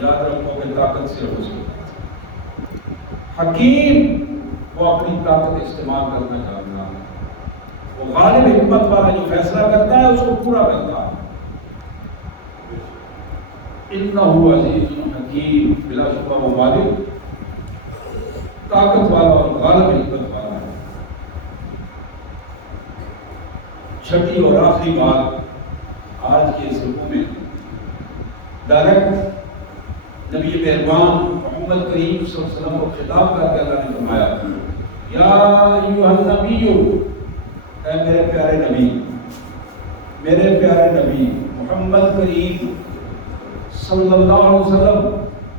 یاد رکھو کہ طاقت سے ہو سکتا ہے. حکیم وہ اپنی طاقت استعمال کرنا چاہتا ہے، وہ غالب حکمت والا جو فیصلہ کرتا ہے اس کو پورا کرتا ہے. انہ عزیز حکیم، بلا شبہ وہ غالب، طاقت والا اور غالب حکمت والا ہے. چھٹی اور آخری بات آج کے اس رکوع میں ڈائریکٹ نبی مہربان محمد کریم صلی اللہ علیہ وسلم کو خطاب کر کے اللہ نے فرمایا، یا ایھا النبی، اے میرے پیارے نبی، میرے پیارے نبی محمد کریم صلی اللہ علیہ وسلم،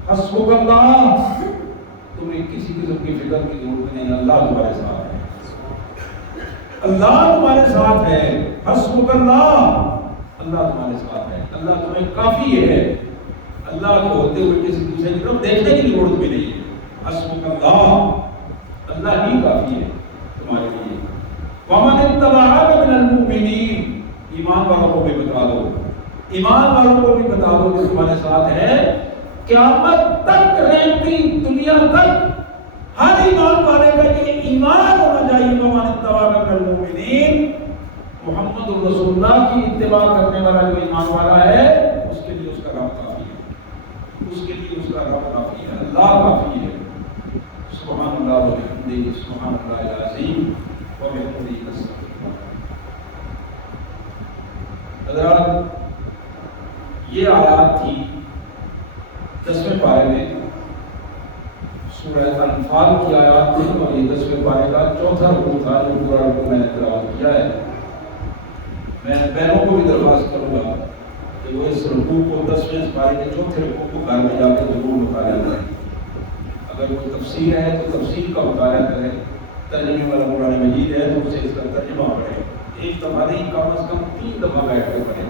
حسبک اللہ، تمہیں کسی قسم کی فکر کی ضرورت نہیں، اللہ تمہارے ساتھ ہے، اللہ تمہارے ساتھ ہے. حسبک اللہ، اللہ تمہارے ساتھ ہے، اللہ تمہیں کافی ہے، اللہ کے ہوتے ہوئے کسی دوسرے کی طرف دیکھنے کی ضرورت بھی نہیں ہے. حسبک اللہ، اللہ ہی کافی ہے تمہارے لیے. ومن اتبعک من المؤمنین، ایمان والوں کو بھی بتا دو، ایمان والوں کو بھی بتا دو کہ تمہارے ساتھ ہے. قیامت تک رہتی دنیا تک ہر ایمان والے کا یہ ایمان ہونا چاہیے، ومن اتبعک من المؤمنین، محمد رسول اللہ کی اتباع کرنے والا جو ایمان والا ہے اس کے لیے اس کا رب کافی ہے، اس کے لیے اس کا رب کافی ہے، اللہ کافی ہے. سبحان اللہ و بحمدہ، سبحان اللہ العظیم و بحمدہ استغفر. حضرات، یہ آیات تھی 10ویں پارے میں، سورہ انفال کی آیات تھی، اور یہ 10ویں پارے کا چوتھا رکوع تھا جو پورا رکوع میں نے تلاوت کیا ہے. میں بہنوں کو بھی درخواست کروں گا کہ وہ اس رکوع کو 10ویں پارے کے چوتھے رکوع کو گھر میں جا کے ضرور مطالعہ کریں. اگر کوئی تفسیر ہے تو تفسیر کا مطالعہ کریں، ترجمے والا قرآن مجید ہے تو اسے اس کا ترجمہ پڑھیں، ایک دفعہ نہیں، کم از کم 3 دفعہ بیٹھ کے پڑھیں،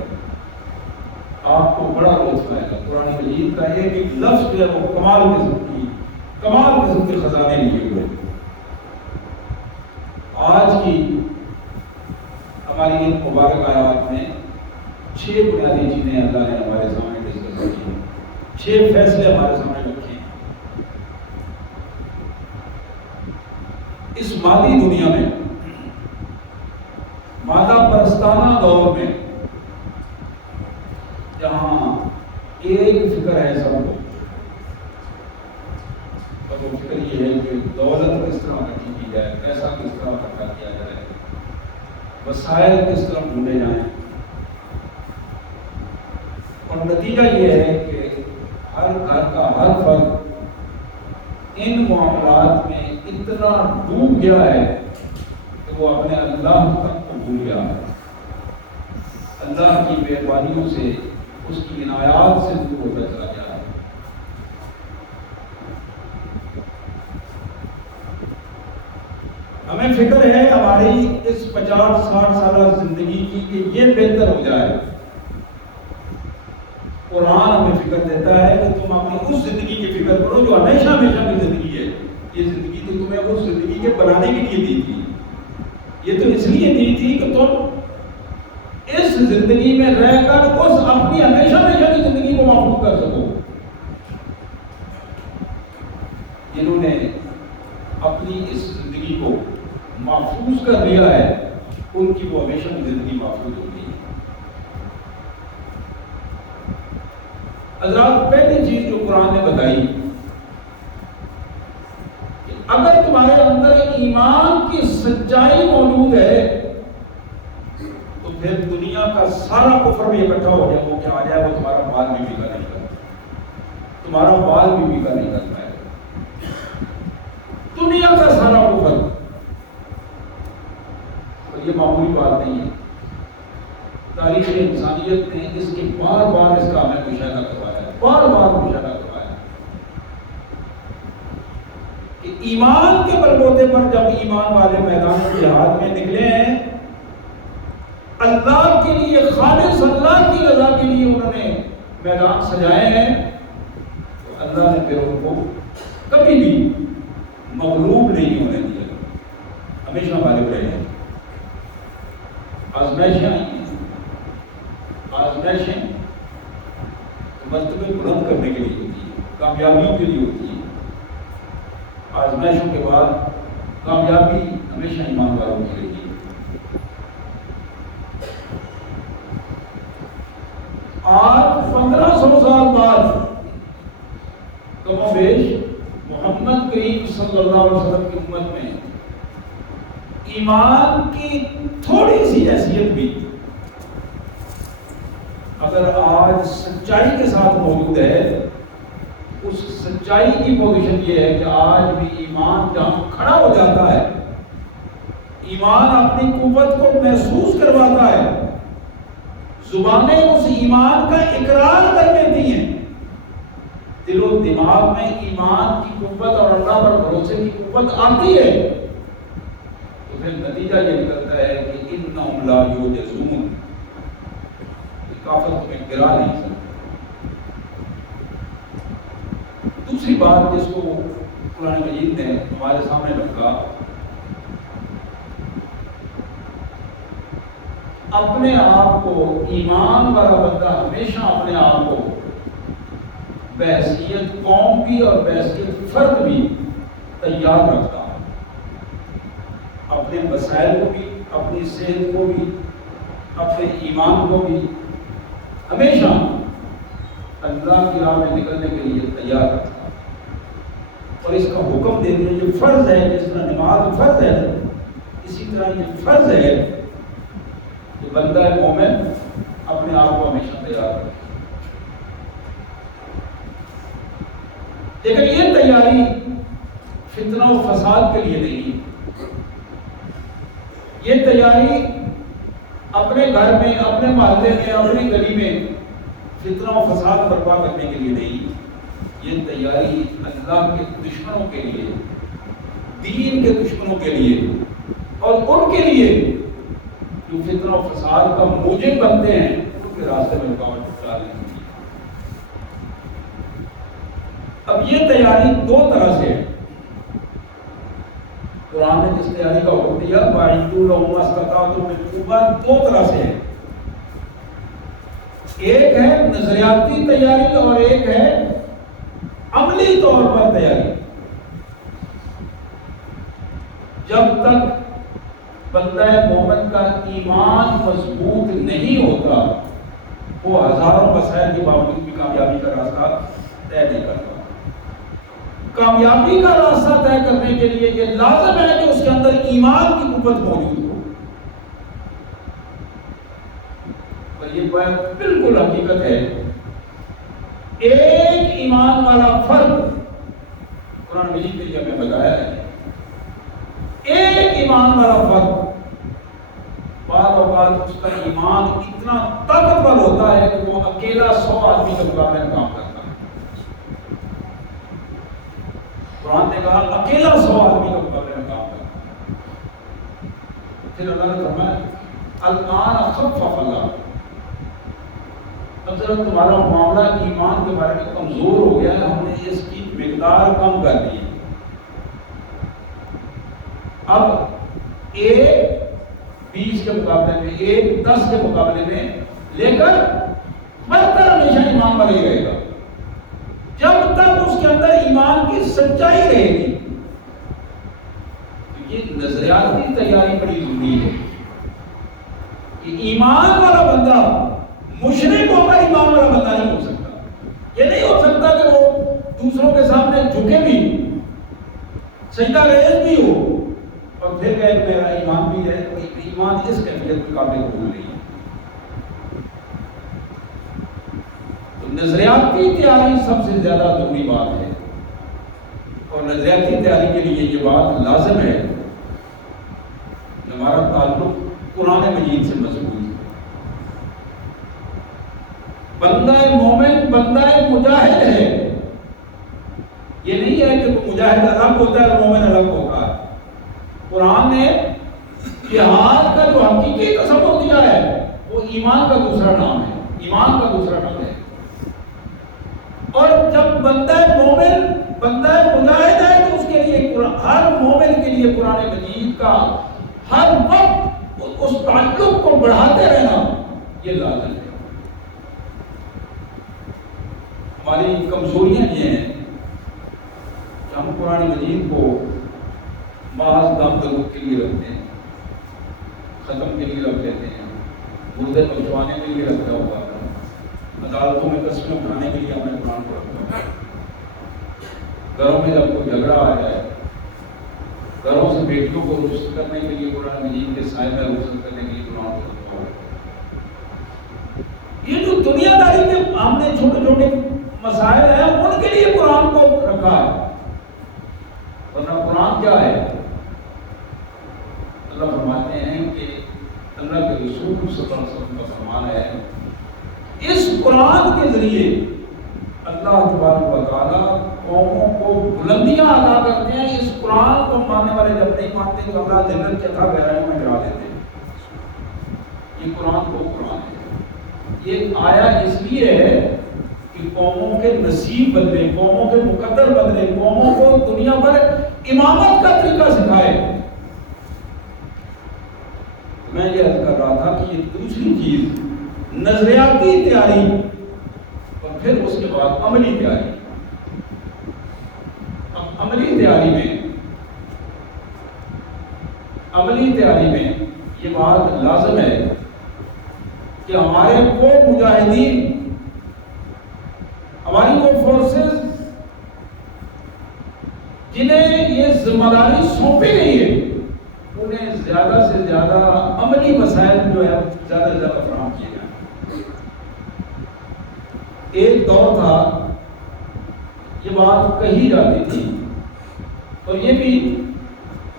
آپ کو بڑا لطف آئے گا. قرآن مجید کا ایک ایک لفظ جو ہے وہ کمال قسم کے خزانے لیے ہوئے. آج کی ہماری ان مبارک آیات میں 6 بنیادی چیزیں اللہ نے ہمارے سامنے ڈسکس کی ہیں، 6 فیصلے ہمارے سامنے رکھے ہیں. اس مادی دنیا میں، مادہ پرستانہ دور میں، جہاں ایک فکر ہے سب کو، اور وہ فکر یہ ہے کہ دولت کس طرح اکٹھی کی جائے، پیسہ کس طرح اکٹھا کیا جائے، وسائل کس طرح ڈھونڈے جائیں. اور نتیجہ یہ ہے کہ ہر گھر کا ہر فرد ان معاملات میں اتنا ڈوب گیا ہے کہ وہ اپنے اللہ تک کو بھول گیا ہے، اللہ کی مہربانیوں سے، اس کی عنایات سے دور ہوتا چلا گیا ہے. ہمیں فکر ہے ہماری اس 50-60 سالہ زندگی کی کہ یہ بہتر ہو جائے. قرآن ہمیں فکر دیتا ہے کہ تم اپنی اس زندگی کی فکر کرو جو ہمیشہ ہمیشہ کی زندگی ہے. یہ زندگی تو تمہیں اس زندگی کے بنانے کے لیے دی تھی، یہ تو اس لیے دی تھی کہ تم اس زندگی میں رہ کر اس اپنی ہمیشہ ہمیشہ کی زندگی کو محفوظ کر سکو. جنہوں نے اپنی اس زندگی کو محفوظ کر لیا ہے ان کی وہ ہمیشہ کی زندگی محفوظ ہوتی ہے. حضرات، پہلی چیز جو قرآن نے بتائی کہ اگر تمہارے اندر ایمان کی سچائی موجود ہے تو پھر دنیا کا سارا کفر بھی اکٹھا ہو جائے، وہ کیا آ جائے، وہ تمہارا مال بھی بکا نہیں کرتا، تمہارا مال بھی بکا نہیں کرتا ہے. دنیا کا سارا کفر، اور یہ معمولی بات نہیں ہے. تاریخ انسانیت نے اس کی بار بار اس کا ہمیں مشاہدہ کروایا ہے، بار بار مشاہدہ کروایا ہے کہ ایمان کے بلبوتے پر جب ایمان والے میدان جہاد میں نکلے ہیں، اللہ کے لیے، خالص اللہ کی رضا کے لیے انہوں نے میدان سجائے ہیں، تو اللہ نے پھر ان کو کبھی بھی مغلوب نہیں ہونے دیا، ہمیشہ غالب رہے ہیں. آزمائشیں آئی ہیں، آزمائشیں مرتبے بلند کرنے کے لیے ہوتی ہے، کامیابیوں کے لیے ہوتی ہے۔ آزمائشوں کے بعد کامیابی ہمیشہ ایمان والوں کی رہتی ہے۔ آج 1500 سال بعد کم و بیش محمد کریم صلی اللہ علیہ وسلم کی امت میں ایمان کی تھوڑی سی حیثیت بھی اگر آج سچائی کے ساتھ موجود ہے، اس سچائی کی پوزیشن یہ ہے کہ آج بھی ایمان جہاں کھڑا ہو جاتا ہے، ایمان اپنی قوت کو محسوس کرواتا ہے، زبانیں اس ایمان کا اقرار کر دیتی ہیں، دل و دماغ میں ایمان کی قوت اور اللہ پر بھروسے کی قوت آتی ہے، تو پھر نتیجہ یہ نکلتا ہے کہ انہم لا یعجزون، کافر تمہیں گرا نہیں سکتا۔ دوسری بات جس کو قرآن مجید نے ہمارے سامنے رکھا، اپنے آپ کو ایمان والا بندہ ہمیشہ اپنے آپ کو بحیثیت قوم بھی اور بحیثیت فرد بھی تیار رکھتا ہے، اپنے مسائل کو بھی، اپنی صحت کو بھی، اپنے ایمان کو بھی ہمیشہ اللہ کی راہ میں نکلنے کے لیے تیار رکھتا ہے، اور اس کا حکم دینے یہ فرض ہے، جس طرح نماز فرض ہے اسی طرح یہ فرض ہے کہ بندہ مومن اپنے آپ کو ہمیشہ تیار رکھے۔ لیکن یہ تیاری فتنہ و فساد کے لیے نہیں، یہ تیاری اپنے گھر میں، اپنے محلے میں، اپنی گلی میں فتنہ و فساد برپا کرنے کے لیے نہیں، یہ تیاری اللہ کے دشمنوں کے لیے، دین کے دشمنوں کے لیے، اور ان کے لیے جو فتنہ و فساد کا موجب بنتے ہیں، ان کے راستے میں رکاوٹ ڈالنے کے لیے۔ اب یہ تیاری دو طرح سے ہے، قرآن نے جس تیاری کا حکم دیا وَأَعِدُّوا لَهُمْ مَا اسْتَطَعْتُم مِّن قُوَّةٍ، دو طرح سے ہے، ایک ہے نظریاتی تیاری اور ایک ہے عملی طور پر تیاری۔ جب تک بندہ مومن کا ایمان مضبوط نہیں ہوتا، وہ ہزاروں مسائل کے باوجود بھی کامیابی کا راستہ طے نہیں کرتا۔ کامیابی کا راستہ طے کرنے کے لیے یہ لازم ہے کہ اس کے اندر ایمان کی قوت موجود ہو، اور یہ بات بالکل حقیقت ہے۔ ایک ایمان والا فرد، قرآن مجید نے یہ ہمیں بتایا ہے، ایک ایمان والا فرد بعض اوقات اس کا ایمان اتنا طاقتور ہوتا ہے کہ وہ اکیلا 100 آدمی کے مقابلے میں کام کرتا ہے۔ قرآن نے کہا اکیلا 100 آدمی کے مقابلے میں کام کرتا ہے۔ پھر اللہ نے فرمایا الآن خفف اللہ، اب ذرا تمہارا معاملہ ایمان کے بارے میں کمزور ہو گیا ہے، ہم نے اس کی مقدار کم کر دی ہے۔ اب ایک 20 کے مقابلے میں، ایک 10 کے مقابلے میں لے کر برتر ہمیشہ ایمان والا ہی رہے گا، جب تک اس کے اندر ایمان کی سچائی رہے گی۔ یہ نظریاتی تیاری بڑی ضروری ہے کہ ایمان والا بندہ مشرک ہو کر ایمان والا بندہ نہیں ہو سکتا۔ یہ نہیں ہو سکتا کہ وہ دوسروں کے سامنے جھکے بھی، سجدہ ریز بھی ہو اور پھر کہے کہ میرا ایمان بھی ہے، ایمان اس کیفیت کے قابل قبول نہیں ہے۔ تو نظریاتی تیاری سب سے زیادہ ضروری بات ہے، اور نظریاتی تیاری کے لیے یہ بات لازم ہے کہ ہمارا تعلق قرآن مجید سے مضبوط ہے۔ بندہ مومن بندہ مجاہد ہے، یہ نہیں ہے کہ مجاہد الگ ہوتا ہے اور مومن الگ ہوتا ہے۔ قرآن نے جہاد کا جو حقیقی تصور دیا ہے وہ ایمان کا دوسرا نام ہے، ایمان کا دوسرا نام ہے۔ اور جب بندہ مومن بندہ مجاہد ہے تو اس کے لیے ہر مومن کے لیے قرآن مجید کا ہر وقت اس تعلق کو بڑھاتے رہنا یہ لازم ہے۔ ہماری کمزوریاں یہ ہیں کہ ہم قرآن مجید کو محض دم دلک کے لیے رکھتے ہیں، ختم کے لیے رکھ لیتے ہیں، مردے پہنچوانے کے لیے رکھا ہوا ہے، عدالتوں میں قسمیں اٹھانے کے لیے ہم نے قرآن کو رکھا ہے، گھروں میں جب کوئی جھگڑا آ جائے، گھروں سے بیٹیوں کو رخصت کرنے کے لیے قرآن مجید کے سائے میں رخصت کرنے کے لیے قرآن کو رکھا ہوا ہے۔ یہ جو دنیا داری کے ہم نے چھوٹے چھوٹے مسائل ہیں ان کے لیے قرآن کو رکھا ہے، ورنہ قرآن کیا ہے؟ اللہ فرماتے ہیں کہ اللہ کے رسول صلی اللہ علیہ وسلم کا فرمان ہے، اس قرآن کے ذریعے اللہ تبارک و تعالیٰ قوموں کو بلندیاں عطا کرتے ہیں۔ اس قرآن کو ماننے والے جب نہیں مانتے تو اللہ جنت کے عطا گہرائیوں میں گرا دیتے ہیں۔ یہ قرآن کو قرآن ہے، یہ آیا اس لیے ہے کہ قوموں کے نصیب بدلے، قوموں کے مقدر بدلے، قوموں کو دنیا پر امامت کا طریقہ سکھائے۔ میں یہ عرض کر رہا تھا کہ یہ دوسری چیز نظریاتی تیاری اور پھر اس کے بعد عملی تیاری۔ اب عملی تیاری میں یہ بات لازم ہے کہ ہمارے وہ مجاہدین، ہماری وہ فورسز جنہیں یہ ذمہ داری سونپی گئی ہے، انہیں زیادہ سے زیادہ عملی وسائل جو ہے زیادہ سے زیادہ فراہم کیے جائیں۔ ایک دور تھا یہ بات کہی جاتی تھی اور یہ بھی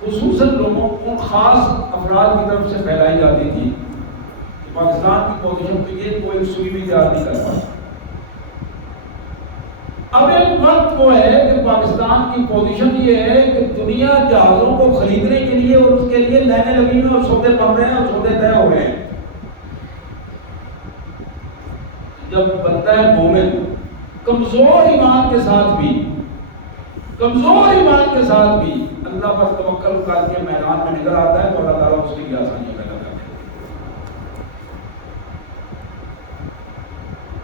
خصوصاً لوگوں کو خاص افراد کی طرف سے پھیلائی جاتی تھی کہ پاکستان کی پوزیشن کے لیے کوئی سوئی بھی تیار نہیں کر پاتا۔ اب ایک وقت وہ ہے کہ پاکستان کی پوزیشن یہ ہے کہ دنیا جہازوں کو خریدنے کے لیے اور اس کے لیے لائنیں لگی ہوئی اور سودے بن رہے ہیں اور سودے طے ہو رہے ہیں۔ جب بنتا ہے مومن کمزور ایمان کے ساتھ بھی اللہ پر توکل کر کے میدان میں نکل آتا ہے تو اللہ تعالیٰ اس کے لیے آسانیاں پیدا کرتے ہیں۔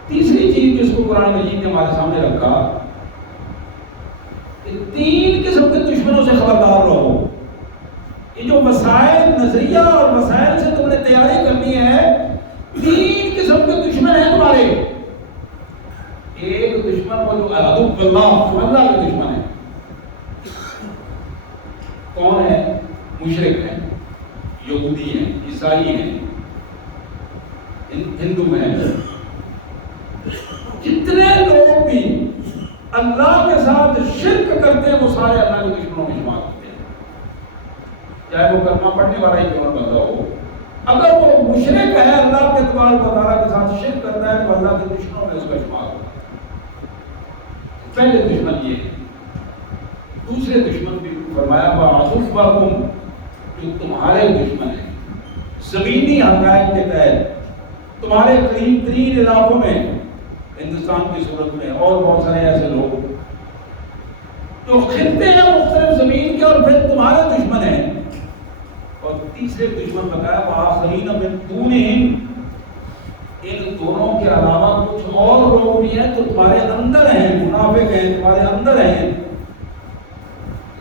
تیسری چیز جس کو قرآن مجید نے ہمارے سامنے رکھا کہ 3 قسم کے دشمنوں سے خبردار رہو۔ یہ جو مسائل نظریہ اور مسائل سے تم نے تیاری کرنی ہے، 3 قسم کے دشمن ہیں تمہارے۔ ایک دشمن وہ جو عدو اللہ، جو اللہ کے دشمن ہے، کون ہے؟ مشرک ہیں، یہودی ہیں، عیسائی ہیں، ہندو ہیں۔ جتنے لوگ بھی اللہ کے ساتھ شرک کرتے ہیں وہ سارے اللہ کے دشمنوں میں شمار ہوتے ہیں، چاہے وہ کلمہ پڑھنے والا ہی کیوں نہ بندہ ہو۔ اگر وہ مشرک ہے، اللہ کے تبارک و تعالیٰ کے ساتھ شرک کرتا ہے تو اللہ کے دشمنوں میں اس کا شمار ہوتا ہے۔ پہلے دشمن یہ ہے۔ دوسرے دشمن بھی فرمایا وَعَدُوَّكُمْ، جو تمہارے دشمن ہیں زمینی حقائق کے تحت تمہارے قریب ترین علاقوں میں، ہندوستان کی صورت میں اور بہت سارے ایسے لوگ جو خطے ہیں مختلف زمین کے اور پھر تمہارے دشمن ہیں۔ اور تیسرے دشمن بتایا وَآخَرِينَ مِن دُونِهِمْ، ان دونوں کے علاوہ کچھ اور لوگ بھی ہیں جو تمہارے اندر ہیں، منافق ہیں، تمہارے اندر ہیں۔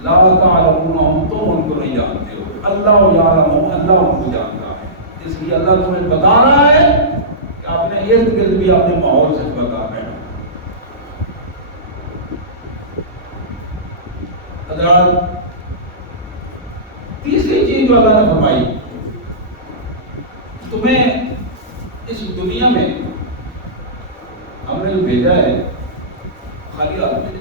لا تعلمونہم، تم ان کو نہیں جانتے ہو، اللہ یعلمہم، اللہ ان کو جانتا ہے۔ اس لیے اللہ تمہیں بتا رہا ہے کہ اپنے ارد گرد بھی اپنے ماحول سے بتا رہے ہیں۔ حضرات، تیسری چیز جو اللہ نے فرمائی، تمہیں اس دنیا میں ہم نے جو بھیجا ہے خالی ہاتھ بھیجا۔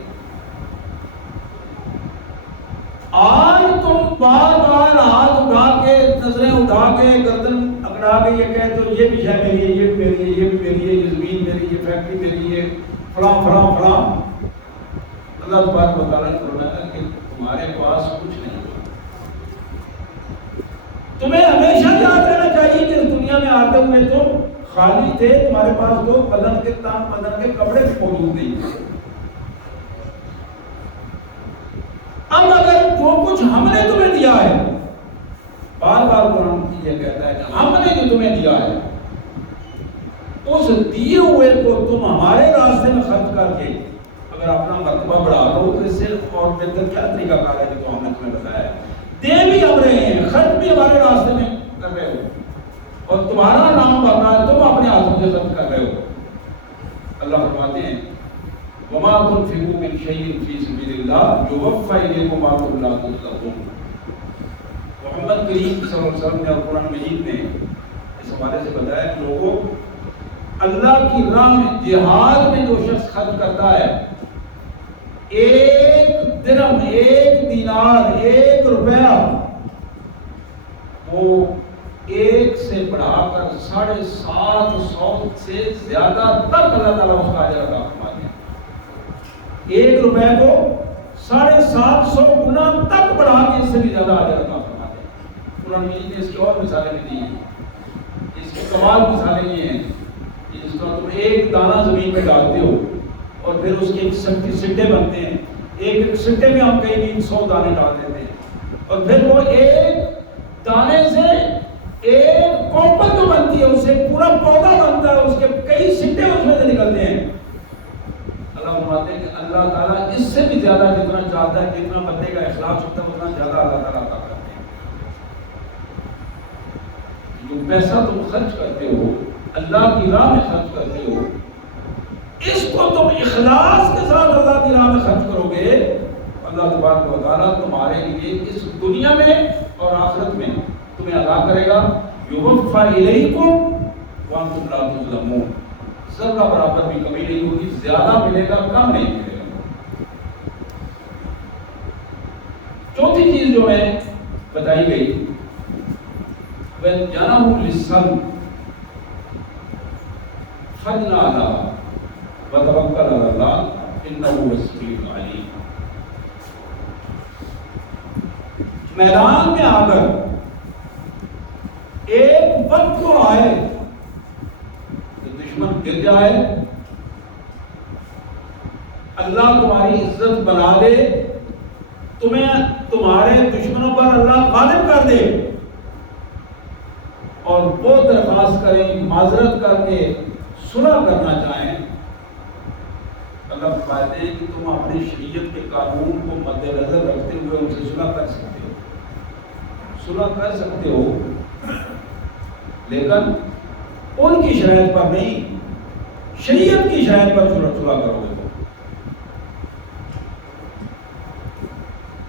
آج تم بار بار ہاتھ اٹھا کے، نظریں اٹھا کے، گردن اکڑا کے یہ کہتے ہو یہ بھی ہے میری ہے، یہ بھی میری ہے، یہ بھی میری ہے، یہ زمین میری، یہ فیکٹری میری ہے، فلاں فلاں فلاں۔ اللہ تبارک و تعالیٰ نے فرمایا کہ تمہارے پاس کچھ نہیں۔ تمہیں ہمیشہ یاد رہنا چاہیے کہ اس دنیا میں آتے ہوئے تم خالی تھے، تمہارے پاس دو بدن کے تان بدن کے کپڑے بھی موجود نہیں تھے۔ اب اگر جو کچھ ہم نے تمہیں دیا ہے، بار بار قرآن یہ کہتا ہے کہ ہم نے جو تمہیں دیا ہے، اس دیے ہوئے کو تم ہمارے راستے میں خرچ کر کے اگر اپنا مرتبہ بڑھا لو تو اس سے اور بہتر کیا طریقہ کار ہے کہ تو ہم نے تمہیں بتایا ہے. دے بھی ہم رہے ہیں، خرچ بھی ہمارے راستے میں کر رہے ہو، اور تمہارا نام بتا ہے تم اپنے ہاتھوں سے خرچ کر رہے ہو. اللہ فرماتے ہیں وما تنفقوا من شيء في سبيل الله يوفى اليكم واجركم لا تظلمون. محمد کریم صلی اللہ علیہ وسلم نے قرآن مجید میں اس حوالے سے بتایا کہ لوگوں اللہ کی راہ میں جہاد میں جو شخص خرچ کرتا ہے، ایک درہم، ایک دینار، ایک روپیہ، وہ ایک سے بڑھا کر 750 سے زیادہ تک اللہ تعالیٰ اس کا اجر عطا فرماتے ہیں. ایک روپے کو 750 گنا تک بڑھا کے اس سے بھی زیادہ اجر عطا فرماتے ہیں. قرآن مجید نے اس کی اور مثالیں بھی دی ہیں، اس کی کمال مثالیں یہ ہیں کہ جس طرح تم ایک دانہ زمین میں ڈالتے ہو اور پھر اس کے سٹے بنتے ہیں، ایک سٹے میں ہم کئی 100 دانے ڈال دیتے ہیں، اور پھر وہ ایک دانے سے ایک کوپل جو بنتی ہے اس سے پورا پودا بنتا ہے، اس کے کئی سٹے اس میں سے نکلتے ہیں. اللہ فرماتے ہیں کہ اللہ تعالیٰ اس سے بھی زیادہ جتنا چاہتا ہے، جتنا بندے کا اخلاص ہوتا ہے اتنا زیادہ اللہ تعالیٰ عطا کرتے ہیں. جو پیسہ تم خرچ کرتے ہو، اللہ کی راہ میں خرچ کرتے ہو، اس کو تم اخلاص کے ساتھ اللہ کی راہ میں خرچ کرو گے، اللہ تبارک و تعالیٰ تمہارے لیے اس دنیا میں اور آخرت میں تمہیں عطا کرے گا. یوفی الیکم وانتم لا تظلمون. ذرہ برابر بھی کمی نہیں ہوگی، زیادہ ملے گا، کم نہیں ملے گا. چوتھی چیز جو میں بتائی گئی وَجَنَهُ لِلسَّلْمِ خَجْنَا عَلَىٰ وَتَوَكَّلْ عَلَى اللَّهِ إِنَّهُ هُوَ السَّمِيعُ الْعَلِيمُ. میدان میں آ کر ایک وقت تو آئے کہ دشمن گر جائے، اللہ تمہاری عزت بنا دے، تمہیں تمہارے دشمنوں پر اللہ غالب کر دے، اور وہ درخواست کریں، معذرت کر کے صلح کرنا چاہیں. اللہ فرماتے ہیں کہ تم اپنی شریعت کے قانون کو مد نظر رکھتے ہوئے ان سے صلح کر سکتے ہو، صلح کر سکتے ہو، لیکن ان کی شرائط پر نہیں، شریعت کی شرائط پر صلح کرو گے.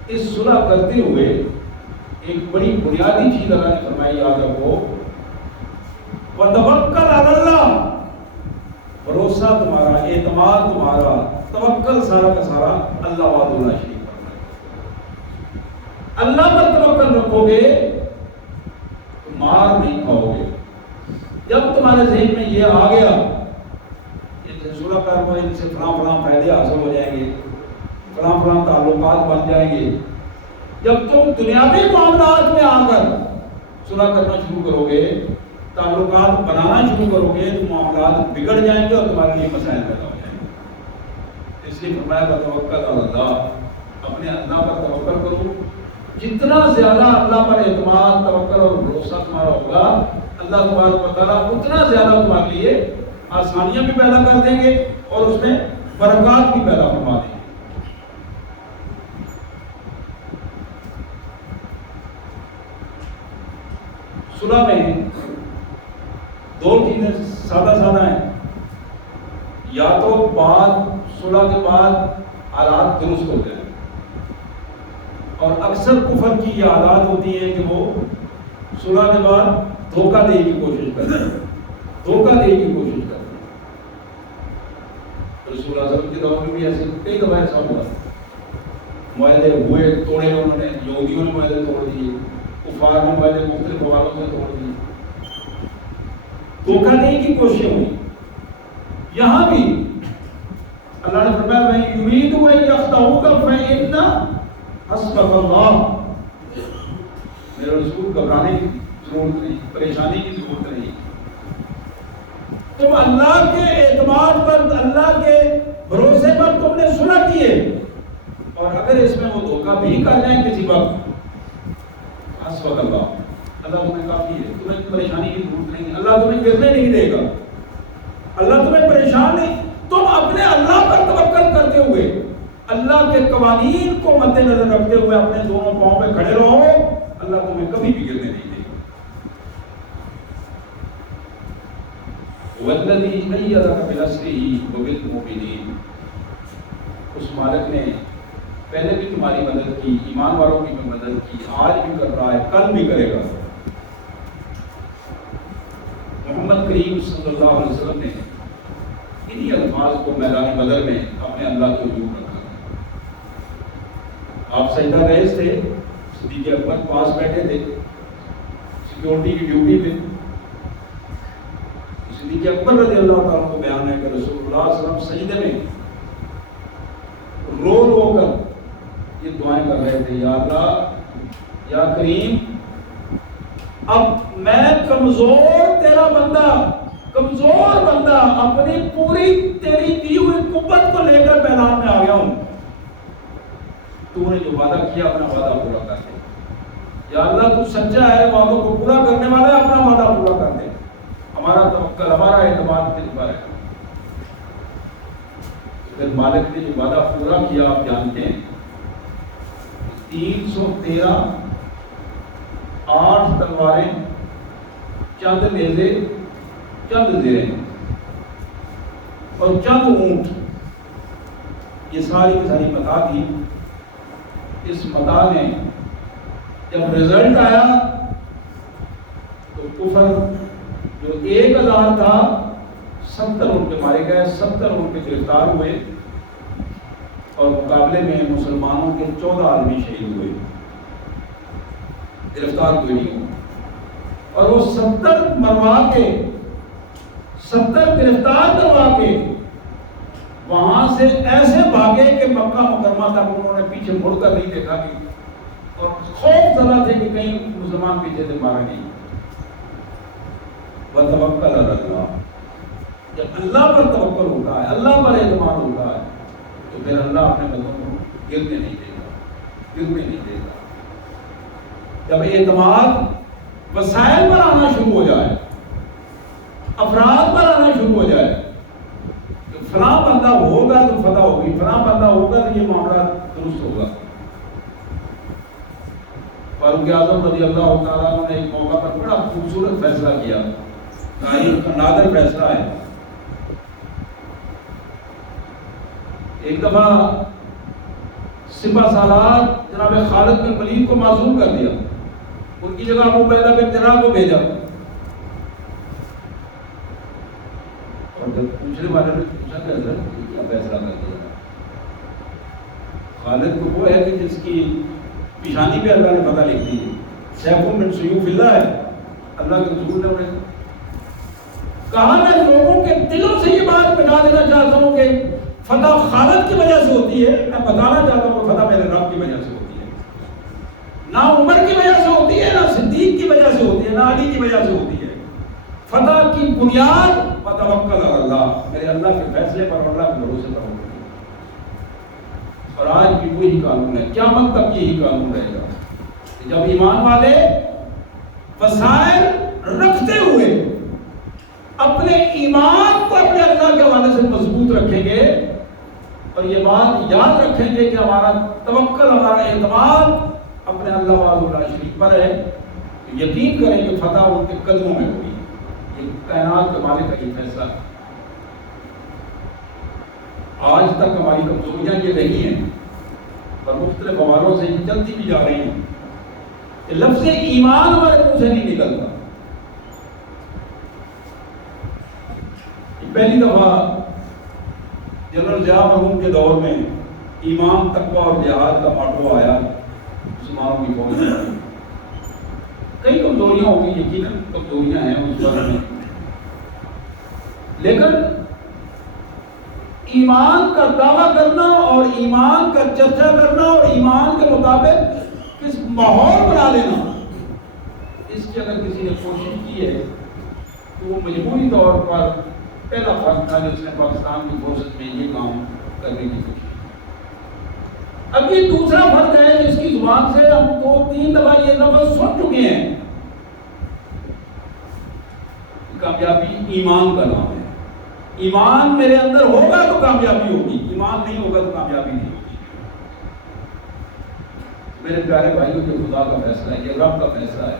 اس صلح کرتے ہوئے ایک بڑی بنیادی چیز اللہ نے فرمائی، یاد رکھو وَتَوَكَّلْ عَلَى اللَّهِ. بھروسہ تمہارا، اعتماد تمہارا، توکل سارا کا سارا اللہ وحدہ لا شریک پر. اللہ پر توکل رکھو گے تو مار نہیں کھاؤ گے. جب تمہارے ذہن میں یہ آ گیا کہ صلح کر کو ان سے فلاں فلاں فائدے حاصل ہو جائیں گے، فلاں فلاں تعلقات بن جائیں گے، جب تم دنیاوی معاملات میں آ کر صلح کرنا شروع کرو گے، تعلقات بنانا شروع کرو گے، تو معاملات بگڑ جائیں گے اور تمہارے لیے مسائل پیدا ہو جائیں گے. اس لیے فرمایا توکل علی اللہ، اپنے اللہ پر توکل کرو. جتنا زیادہ اللہ پر اعتماد، توکل اور بھروسہ تمہارا ہوگا، اللہ تبارک و تعالیٰ اتنا زیادہ تمہارے لیے آسانیاں بھی پیدا کر دیں گے اور اس میں برکات بھی پیدا فرما دیں گے. صلح میں دو چیزیں سادہ سادہ ہیں، یا تو بعد صلح کے بعد حالات درست ہو جائیں، اور اکثر کفر کی یہ عادات ہوتی ہے کہ وہ صلح کے بعد دھوکہ دے کی کوشش کرتے ہیں، دھوکہ دے کی کوشش کرتے ہیں. رسول اللہ صلی اللہ علیہ وسلم کے دور میں بھی ایسے کئی دفعہ ایسا ہوا، معاہدے ہوئے، توڑے انہوں نے، یہودیوں نے معاہدے توڑ دیے، کفار نے معاہدے مختلف حوالوں سے توڑ دیے، دھوکہ دہی کی کوششیں ہوئی. یہاں بھی اللہ نے فرمایا میں یرید و یخدعوک فإن حسبک اللہ. میرے رسول گھبرانے کی ضرورت نہیں، پریشانی کی ضرورت نہیں. تم اللہ کے اعتماد پر، اللہ کے بھروسے پر تم نے صلح کیے، اور اگر اس میں وہ دھوکہ بھی کر جائیں کسی وقت، حسبک اللہ، اللہ تمہیں کافی ہے، تمہیں پریشانی کی ضرورت نہیں، اللہ تمہیں گرنے نہیں دے گا. اللہ تمہیں پریشان نہیں. تم اپنے اللہ پر توکل کرتے ہوئے اللہ کے قوانین کو مد نظر رکھتے ہوئے اپنے دونوں پاؤں پہ کھڑے رہو, اللہ تمہیں کبھی بھی گرنے نہیں دے گا. والذی ایدک بنصرہ وبالمؤمنین, اس مالک نے پہلے بھی تمہاری مدد کی, ایمان والوں کی بھی مدد کی, آج بھی کر رہا ہے, کل بھی کرے گا. محمد کریم صلی اللہ علیہ وسلم نے انہی الفاظ کو میدان بدر میں اپنے اللہ کے حضور رکھا. آپ سجدہ ریز تھے, صدیق اکبر پاس بیٹھے تھے سیکورٹی کی ڈیوٹی پہ. صدیق اکبر رضی اللہ تعالیٰ کو بیان ہے کہ رسول اللہ صلی اللہ علیہ وسلم سجدے میں رو رو کر یہ دعائیں کر رہے تھے, یا اللہ یا کریم, اب میں کمزور تیرا بندہ, کمزور بندہ اپنی پوری تیری دی ہوئی قوت کو لے کر میدان میں آ گیا ہوں. تو نے جو وعدہ کیا اپنا وعدہ پورا کر دے. یا اللہ تو سچا ہے, وعدوں کو پورا کرنے والا ہے, اپنا وعدہ پورا کر دے. ہمارا توکل, ہمارا اعتماد تجھ پر ہے. پھر مالک نے جو وعدہ پورا کیا آپ جانتے ہیں, 313 8 تلواریں, چند نیزے, چند زرہیں اور چند اونٹ, یہ ساری کی ساری متا تھی. اس متا نے جب رزلٹ آیا تو کفر جو 1000 تھا 70 ان کے مارے گئے, 70 ان کے گرفتار ہوئے, اور مقابلے میں مسلمانوں کے 14 آدمی شہید ہوئے, گرفتار کوئی نہیں ہوا. اور وہ 70 مروا کے, 70 گرفتار کروا کے وہاں سے ایسے بھاگے کہ مکہ مکرمہ تک انہوں نے پیچھے مڑ کر نہیں دیکھا, اور خوف زدہ تھے کہ کہیں مسلمان پیچھے سے مارے نہیں. وتوکل علی اللہ, جب اللہ پر توکل ہوتا ہے, اللہ پر اعتماد ہوتا ہے, تو پھر اللہ اپنے بندوں کو گرنے نہیں دیتا, گرنے نہیں دیتا. جب اعتماد وسائل پر آنا شروع ہو جائے, افراد پر آنا شروع ہو جائے, کہ فلاں بندہ ہوگا تو فتح ہوگی, فلاں بندہ ہوگا تو یہ معاملہ درست ہوگا. فاروق اعظم رضی اللہ تعالیٰ نے ایک موقع پر بڑا خوبصورت فیصلہ کیا, تاریخ کا نادر فیصلہ ہے. ایک دفعہ سپہ سالار جناب خالد بن ولید کو معزول کر دیا, ان کی جگہ ابو عبیدہ بن جراح کو بھیجا. اور جب پوچھنے والے نے پوچھا کہ حضرت کیا فیصلہ کر دیا, خالد کو وہ ہے کہ جس کی پیشانی پہ اللہ نے فتح لکھ دی ہے, سیف من سیوف اللہ ہے. اللہ کے رسول نے انہیں کہا, میں لوگوں کے دلوں سے یہ بات مٹا دینا چاہتا ہوں کہ فتح خالد کی وجہ سے ہوتی ہے, میں بتانا چاہتا ہوں کہ فتح میرے رب کی وجہ سے ہوتی ہے, نہ عمر کی وجہ سے ہوتی ہے, نہ صدیق کی وجہ سے ہوتی ہے, نہ علی کی وجہ سے ہوتی ہے. فتح کی بنیاد وتوکل علی اللہ, میرے اللہ کے فیصلے پر, اللہ کے بھروسے پر ہوتی ہے. اور آج بھی وہی قانون ہے, قیامت تک یہی قانون رہے گا. جب ایمان والے وسائل رکھتے ہوئے اپنے ایمان کو اپنے اللہ کے حوالے سے مضبوط رکھیں گے, اور یہ بات یاد رکھیں گے کہ ہمارا توکل, ہمارا اعتماد اپنے اللہ وحدہ لا شریک پر ہے, یقین کریں کہ فتح ان کے قدموں میں ہوگی. یہ کائنات کے مالک کا یہ فیصلہ ہے. آج تک ہماری کمزوریاں یہ رہی ہیں, اور مختلف حوالوں سے یہ چلتی بھی جا رہی ہیں, کہ لفظ ایمان ہمارے منہ سے نہیں نکلتا. پہلی دفعہ جنرل ضیاء مرحوم کے دور میں ایمان, تقویٰ اور جہاد کا ماٹو آیا مسلمانوں کی فوج میں. کئی کمزوریاں ہوگی, یقیناً کمزوریاں ہیں اس وقت میں, لیکن ایمان کا دعویٰ کرنا اور ایمان کا چرچا کرنا اور ایمان کے مطابق کس ماحول بنا لینا, اس کی اگر کسی نے کوشش کی ہے تو وہ مجموعی طور پر پہلا فرق تھا جس نے پاکستان کی فورسز میں یہ کام کرنے کی کوشش. اب یہ دوسرا فرق ہے جس کی زبان سے ہم 2-3 دفعہ یہ لفظ سن چکے ہیں, کامیابی ایمان کا نام ہے. ایمان میرے اندر ہوگا تو کامیابی ہوگی، ایمان نہیں ہوگا تو کامیابی نہیں ہوگی۔ میرے پیارے بھائیوں، یہ خدا کا فیصلہ ہے، یہ رب کا فیصلہ ہے۔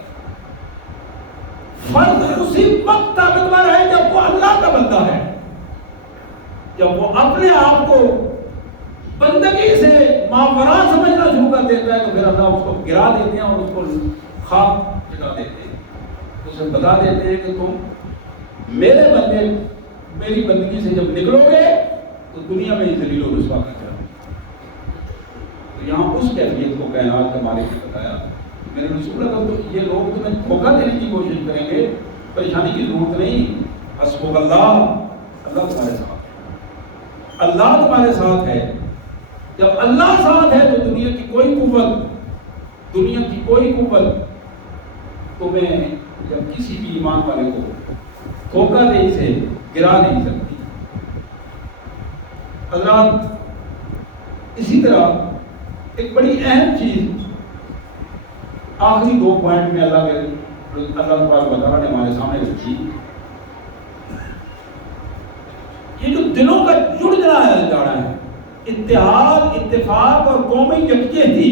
فرد اسی وقت طاقتور ہے جب وہ اللہ کا بندہ ہے، جب وہ اپنے آپ کو بندگی سے ماورا سمجھنا شروع کر دیتا ہے تو پھر اللہ اس کو گرا دیتے ہیں اور اس کو خواب جگا دیتے ہیں، اسے بتا دیتے ہیں کہ تم میرے بندے، میری بندگی سے جب نکلو گے تو دنیا میں ہی ذلیل و رسوا کر جاؤ۔ تو یہاں اس کیفیت کو کائنات کے مالک نے بتایا، میرے رسول اللہ تو یہ لوگ تمہیں دھوکہ دینے کی کوشش کریں گے، پریشانی کی ضرورت نہیں، حسبک اللہ، اللہ تمہارے ساتھ ہے، اللہ تمہارے ساتھ ہے۔ جب اللہ ساتھ ہے تو دنیا کی کوئی قوت، دنیا کی کوئی قوت تمہیں جب کسی بھی ایمان والے کو دھوکہ دے سے گرا نہیں سکتی۔ حضرات، اسی طرح ایک بڑی اہم چیز آخری 2 پوائنٹ میں اللہ تبارک و تعالیٰ نے ہمارے سامنے رکھی، یہ جو دلوں کا جڑ جانا ہے، اتحاد، اتفاق اور قومی یکجہتی۔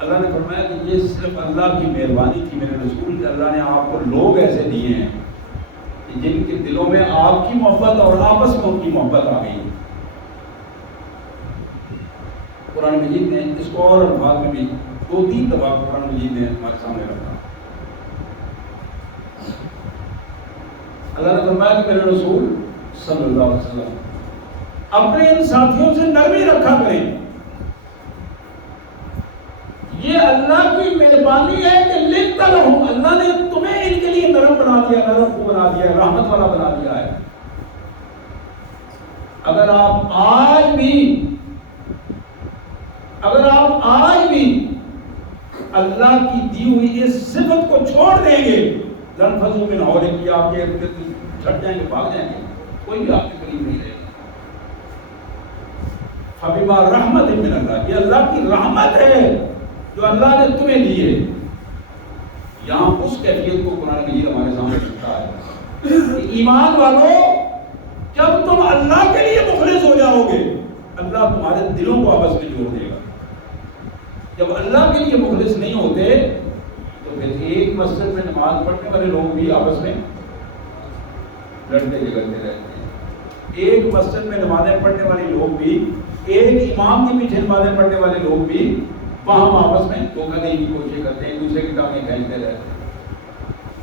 اللہ نے فرمایا کہ یہ صرف اللہ کی مہربانی تھی میرے رسول، اللہ نے آپ کو لوگ ایسے دیے ہیں کہ جن کے دلوں میں آپ کی محبت اور آپس میں ان کی محبت آ گئی۔ قرآن مجید نے اس کو اور الفاظ میں بھی 2-3 دفعہ قرآن مجید نے ہمارے سامنے رکھا۔ اللہ نے فرمایا کہ میرے رسول صلی اللہ علیہ وسلم اپنے ان ساتھیوں سے نرمی رکھا کریں، یہ اللہ کی مہربانی ہے کہ لنت لہم، اللہ نے تمہیں ان کے لیے نرم بنا دیا، نرم کو بنا دیا، رحمت والا بنا دیا ہے۔ اگر آپ آج بھی اللہ کی دی ہوئی اس صفت کو چھوڑ دیں گے، لنفذوا من حولک، کہ آپ کے ارد گرد چھٹ جائیں گے، بھاگ جائیں گے، کوئی بھی آپ کے قریب نہیں رہے گا۔ فبما رحمت من اللہ، یہ اللہ کی رحمت ہے جو اللہ نے تمہیں دی ہے۔ یہاں اس کیفیت کو قرآن مجید ہمارے سامنے رکھتا ہے کہ ایمان والوں، جب تم اللہ کے لیے مخلص ہو جاؤ گے، اللہ تمہارے دلوں کو آپس میں جوڑ دے گا۔ جب اللہ کے لیے مخلص نہیں ہوتے تو پھر ایک مسجد میں نماز پڑھنے والے لوگ بھی آپس میں لڑتے جھگڑتے رہتے ہیں، ایک مسجد میں نمازیں پڑھنے والے لوگ بھی، ایک امام کے پیچھے نمازیں پڑھنے والے لوگ بھی وہاں آپس میں دھوکہ دینے کی کوشش کرتے ہیں، ایک دوسرے کی ٹانگیں کھینچتے رہتے ہیں۔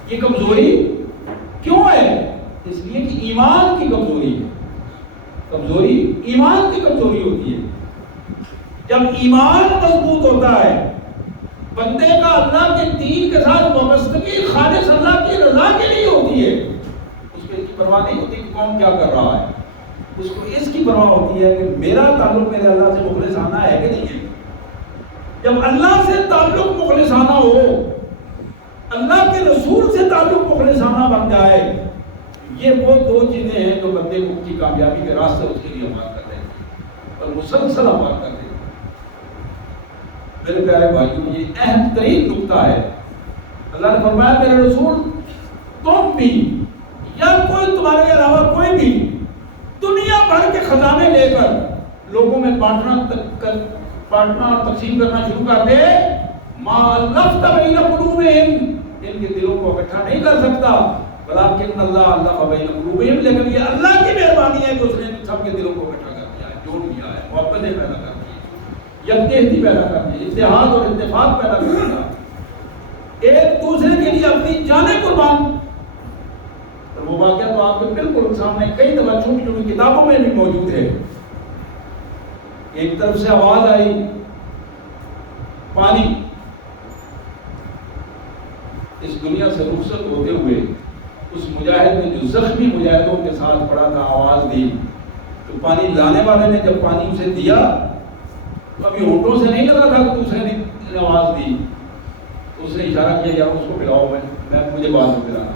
یہ کمزوری کیوں ہے؟ اس لیے کہ ایمان کی کمزوری ہے۔ کمزوری ایمان کی کمزوری ہوتی ہے۔ جب ایمان مضبوط ہوتا ہے، بندے کا اللہ کے دین کے ساتھ وابستگی خالص اللہ کی رضا کے لیے ہوتی ہے، اس کو اس کی پرواہ نہیں ہوتی کہ کون کیا کر رہا ہے، اس کو اس کی پرواہ ہوتی ہے کہ میرا تعلق میرے اللہ سے مخلصانہ ہے کہ نہیں ہے۔ جب اللہ سے تعلق مخلصانہ ہو، اللہ کے رسول سے تعلق مخلصانہ بن جائے، یہ وہ 2 چیزیں ہیں جو بندے کو کی کامیابی کے راستے اس کے لیے آباد کر رہے ہیں اور مسلسل آباد کر رہے ہیں۔ میرے پیارے بھائیوں، یہ اہم ترین نقطہ ہے۔ اللہ نے فرمایا میرے رسول، تم بھی یا کوئی تمہارے علاوہ کوئی بھی دنیا بھر کے خزانے لے کر لوگوں میں بانٹنا اور تقسیم کرنا شروع کر دے، ما الفت بین قلوبہم، ان کے دلوں کو اکٹھا نہیں کر سکتا، ولکن اللہ الف بین قلوبہم، لیکن یہ اللہ کی مہربانی ہے کہ اس نے سب کے دلوں کو اکٹھا کر دیا ہے، جوڑ دیا ہے، محبتیں پیدا کر دی ہے، یکجہتی پیدا کر دی ہے، اتحاد اور اتفاق پیدا کر دیا ہے، ایک دوسرے کے لیے اپنی جانیں قربان۔ اور وہ واقعہ تو آپ کے بالکل سامنے کئی دفعہ چھوٹی چھوٹی کتابوں میں بھی موجود ہے۔ ایک طرف سے آواز آئی پانی، اس دنیا سے رخصت ہوتے ہوئے اس مجاہد نے جو زخمی مجاہدوں کے ساتھ پڑا تھا آواز دی، تو پانی لانے والے نے جب پانی اسے دیا تو ابھی ہونٹوں سے نہیں لگا تھا کہ دوسرے نے آواز دی، تو اس نے اشارہ کیا یار اس کو پلاؤ، میں مجھے بعد میں پلانا۔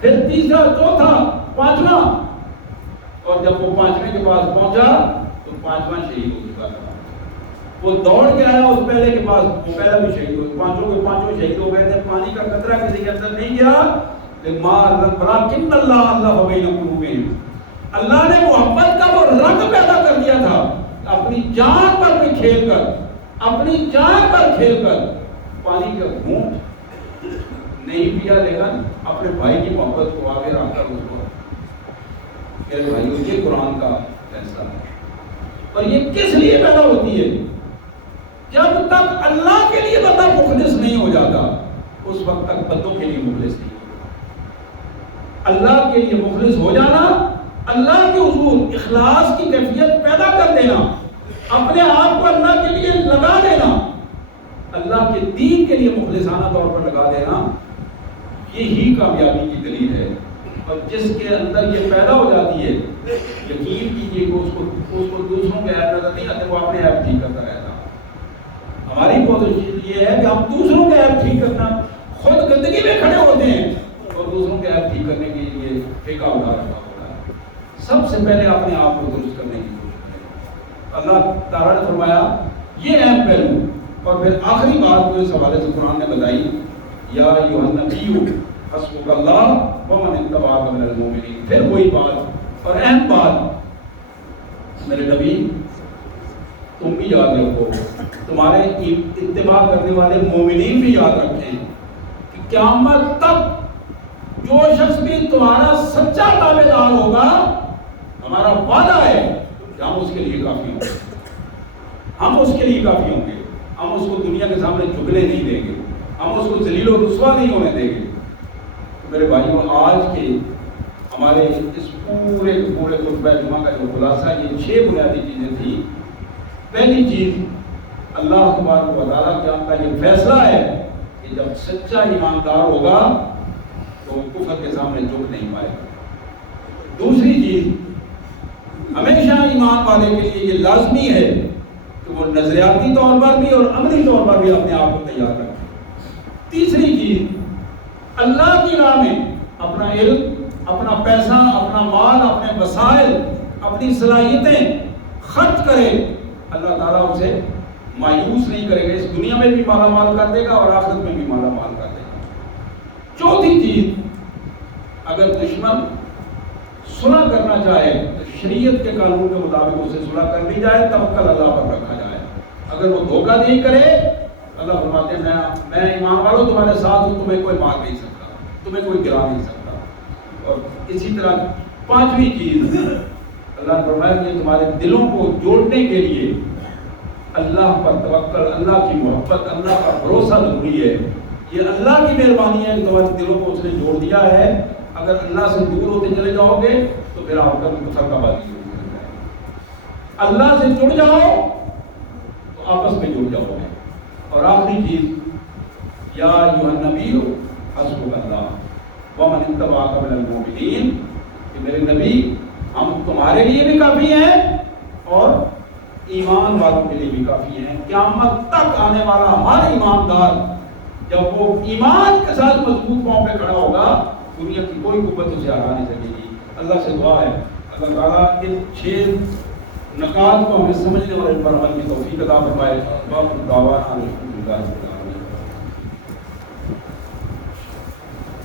پھر تیسرا، چوتھا، پانچواں، اور جب وہ 5ویں کے پاس پہنچا تو 5واں شہید ہو چکا تھا۔ وہ دوڑ کے آیا اس پہلے کے پاس، وہ پہلا بھی شہید ہو، 5 کے 5 شہید ہو گئے تھے۔ پانی کا قطرہ کسی کے اندر نہیں گیا، وَلَٰكِنَّ اللَّهَ أَلَّفَ بَيْنَ قُلُوبِهِمْ، اللہ نے محبت کا وہ رنگ پیدا کر دیا تھا، اپنی جان پر بھی کھیل کر، اپنی جان پر کھیل کر پانی کا گھونٹ نہیں پیا، لیکن اپنے بھائی کی محبت کو آگے رکھ کر اس کو، میرے بھائیوں یہ قرآن کا فیصلہ ہے۔ اور یہ کس لیے پیدا ہوتی ہے؟ جب تک اللہ کے لیے بندہ مخلص نہیں ہو جاتا اس وقت تک بندوں کے لیے مخلص نہیں ہوتا۔ اللہ کے لیے مخلص ہو جانا، اللہ کے حضور اخلاص کی کیفیت پیدا کر دینا، اپنے آپ کو اللہ کے لیے لگا دینا، اللہ کے دین کے لیے مخلصانہ طور پر لگا دینا، یہی کامیابی کی دلیل ہے۔ اور جس کے اندر یہ پیدا ہو جاتی ہے، یقین کیجیے کہ اس کو دوسروں کے عیب نظر نہیں آتے، وہ اپنے عیب ٹھیک کرتا رہتا۔ ہماری کوشش یہ ہے کہ ہم دوسروں کے عیب ٹھیک کرنا، خود گندگی میں کھڑے ہوتے ہیں اور دوسروں کے عیب ٹھیک کرنے کے لیے ٹھیکہ اٹھا رکھا ہوتا ہے۔ سب سے پہلے اپنے آپ کو درست کرنے کی کوشش کریں۔ اللہ تعالیٰ نے فرمایا یہ اہم پہلو، اور پھر آخری بات جو اس حوالے سے قرآن نے بتائی، یا ایھا النبی حسبک اللہ ومن اتبعک من المؤمنین۔ پھر وہی بات اور اہم بات، میرے نبی تم بھی یاد رکھو، تمہارے اتباع کرنے والے مومنین بھی یاد رکھیں کہ قیامت تک جو شخص بھی تمہارا سچا تابع دار ہوگا، ہمارا وعدہ ہے کہ ہم اس کے لیے کافی ہوں گے، ہم اس کے لیے کافی ہوں گے، ہم اس کو دنیا کے سامنے جھکنے نہیں دیں گے، ہم اس کو ذلیل و رسوا نہیں ہونے دیں گے۔ میرے بھائیوں، آج کے ہمارے اس پورے خطبہ جمعہ کا جو خلاصہ، یہ 6 بنیادی چیزیں تھیں۔ پہلی چیز، اللہ تبارک و تعالیٰ کا یہ فیصلہ ہے کہ جب سچا ایماندار ہوگا تو وہ کفر کے سامنے جھک نہیں پائے گا۔ دوسری چیز، ہمیشہ ایمان والے کے لیے یہ لازمی ہے کہ وہ نظریاتی طور پر بھی اور عملی طور پر بھی اپنے آپ کو تیار رکھے۔ تیسری چیز، اللہ کی راہ میں اپنا علم، اپنا پیسہ، اپنا مال، اپنے وسائل، اپنی صلاحیتیں خرچ کرے، اللہ تعالیٰ اسے مایوس نہیں کرے گا، اس دنیا میں بھی مالا مال کر دے گا اور آخرت میں بھی مالا مال کر دے گا۔ چوتھی چیز، اگر دشمن صلح کرنا چاہے تو شریعت کے قانون کے مطابق اسے صلح کر لی جائے، توکل اللہ پر رکھا جائے۔ اگر وہ دھوکہ نہیں کرے، اللہ فرماتے ہیں میں ایمان والوں تمہارے ساتھ ہوں، تمہیں کوئی مار نہیں سکتا، تمہیں کوئی گرا نہیں سکتا۔ اور اسی طرح پانچویں چیز، اللہ نے فرمایا کہ تمہارے دلوں کو جوڑنے کے لیے اللہ پر توکل، اللہ کی محبت، اللہ کا بھروسہ ضروری ہے۔ یہ اللہ کی مہربانی ہے کہ تمہارے دلوں کو اس نے جوڑ دیا ہے۔ اگر اللہ سے دور ہوتے چلے جاؤ گے تو پھر آپ کا فرقہ بازی ضرور ہو جائے گا۔ اللہ سے جڑ جاؤ تو آپس میں جڑ جاؤ گے۔ اور آخری چیز، یا ایھا النبی حسبک اللہ ومن اتبعک من المؤمنین، کہ میرے نبی ہم تمہارے لیے بھی کافی ہیں اور ایمان والوں کے لیے بھی کافی ہیں۔ قیامت تک آنے والا ہر ایماندار جب وہ ایمان کے ساتھ مضبوط پاؤں پہ کھڑا ہوگا، دنیا کی کوئی قوت اسے ہرا نہیں سکے گی۔ اللہ سے دعا ہے اللہ تعالیٰ ان 6 نکات کو ہمیں سمجھنے اور ان پر عمل کی توفیق عطا فرمائے۔